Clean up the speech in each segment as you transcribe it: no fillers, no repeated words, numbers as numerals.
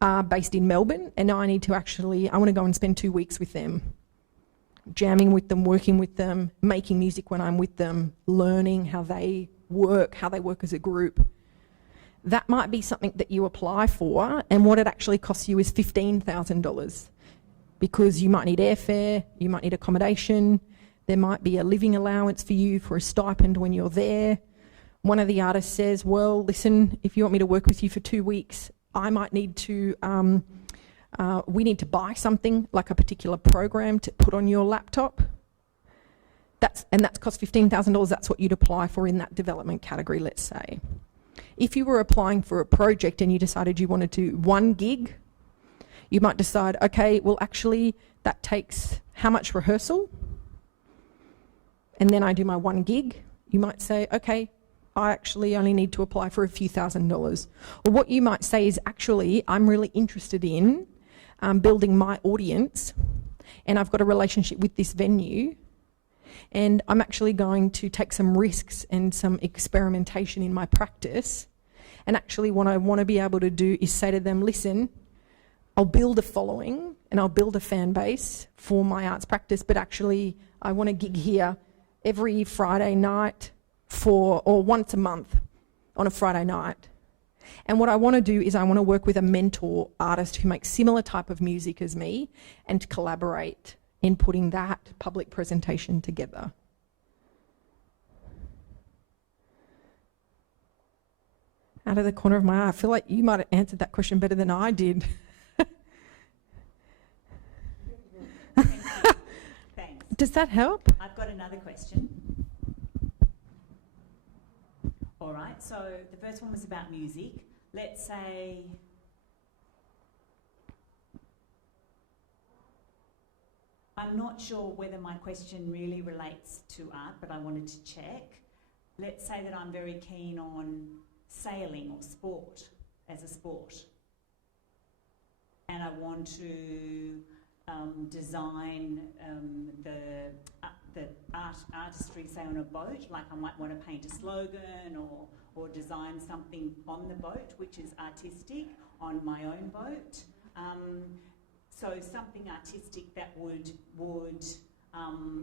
are based in Melbourne, and I need to I want to go and spend 2 weeks with them, jamming with them, working with them, making music when I'm with them, learning how they work as a group. That might be something that you apply for, and what it actually costs you is $15,000, because you might need airfare, you might need accommodation, there might be a living allowance for you for a stipend when you're there. One of the artists says, well, listen, if you want me to work with you for 2 weeks, I might need to, we need to buy something, like a particular program to put on your laptop. That's cost $15,000, that's what you'd apply for in that development category, let's say. If you were applying for a project and you decided you wanted to do 1 gig, you might decide, okay, well actually that takes how much rehearsal? And then I do my 1 gig. You might say, okay, I actually only need to apply for a few $1,000s. Or what you might say is, actually, I'm really interested in building my audience, and I've got a relationship with this venue, and I'm actually going to take some risks and some experimentation in my practice. And actually what I want to be able to do is say to them, listen, I'll build a following and I'll build a fan base for my arts practice, but actually I want to gig here every Friday night or once a month on a Friday night. And what I want to do is I want to work with a mentor artist who makes similar type of music as me, and collaborate in putting that public presentation together. Out of the corner of my eye, I feel like you might have answered that question better than I did. Thanks. Does that help? I've got another question. All right, so the first one was about music. Let's say I'm not sure whether my question really relates to art, but I wanted to check. Let's say that I'm very keen on sailing or sport as a sport, and I want to design the artistry, say, on a boat. Like I might want to paint a slogan or design something on the boat which is artistic on my own boat. So something artistic that would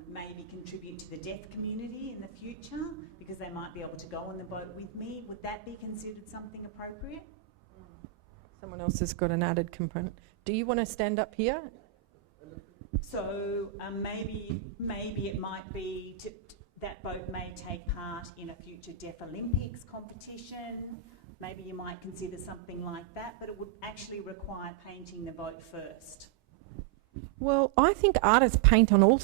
maybe contribute to the deaf community in the future, because they might be able to go on the boat with me. Would that be considered something appropriate? Someone else has got an added component. Do you want to stand up here? So maybe it might be that boat may take part in a future Deaf Olympics competition. Maybe you might consider something like that, but it would actually require painting the boat first. Well, I think artists paint on all